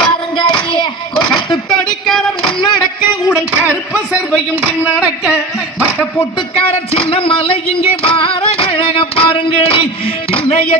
பாருங்கடி கட்டுத்தடிக்காரர் முன்னடக்க உடன் கருப்ப செல்வையும் பின்னடக்க மட்ட பொட்டுக்காரர் சின்ன மலை இங்கே வார கழக பாருங்கடி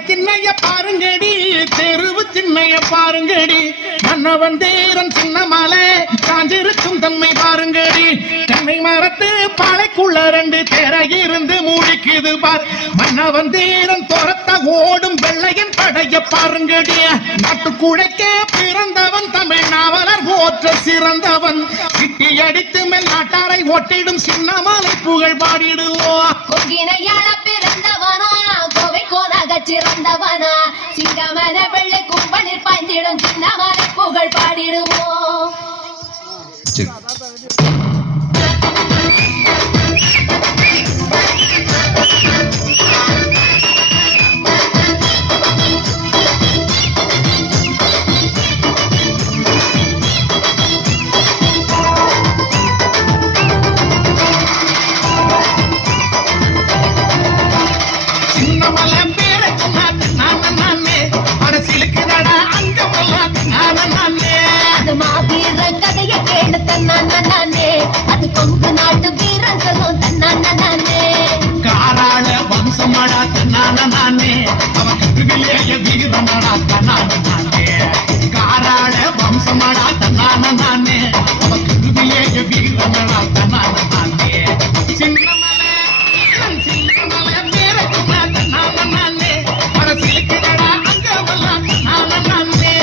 திண்ணைய பாருங்கடி தெருவு திண்ணைய பாருங்கடி மன்னவன் தேரன் சின்ன மலை காஞ்சிருக்கும் தன்மை பாருங்கடி தென்னை மரத்து பாலைக்குள்ள 2 தேரை இருந்து மூடிக்குது பார் மன்னவன் தேரன் துரத்த ஓடும் வெள்ளையன் படைய பாருங்கடி நாட்டுக்குழைக்க பிறந்தவன் தமிழ் நாவலர் போற்ற சிறந்தவன் கிட்டி அடித்து மேல் நாட்டாரை ஓட்டிடும் சின்னமலை புகழ் பாடிடுவோம் கொங்கினையாள பிறந்தவனா கோவை கோனாக சிறந்தவனா சிங்கமன வெள்ளை கும்பலில் பாய்ந்திடும் சின்னமலை புகழ் பாடிடுவோம் அது கொங்கு நாட்டு வீரன் சொல்லும் தன்னானே காராள வம்சமாடா தன்னானே அவ கட்டுவிலேய வீரமாடா தன்னானே காராள வம்சமாடா தன்னானே அவ கட்டுவிலேய வீரமாடா தன்னானே சின்னமலை பேர சொன்னா தன்னானே மனசிலுக்குடா அங்கவெல்லாம் தன்னானே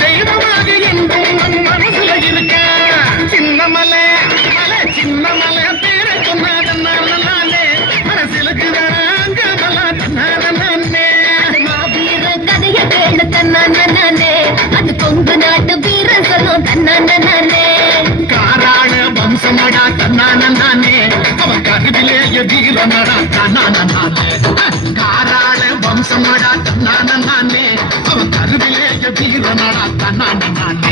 தெய்வமாக என்றும் மனசுல இருக்க சின்னமலை சின்னமலை பேர சொன்னாலே மனசிலுக்கு கதைய கேளு தன்னானே அது கொங்கு நாட்டு வீரன் சொல்லும் தன்னானே காராள வம்சமடா தன்னானே அவன் கருவிலேய வீரமடா தன்னானே காராள வம்சமடா தன்னானே அவன் கருவிலேய வீரமடா தன்னானே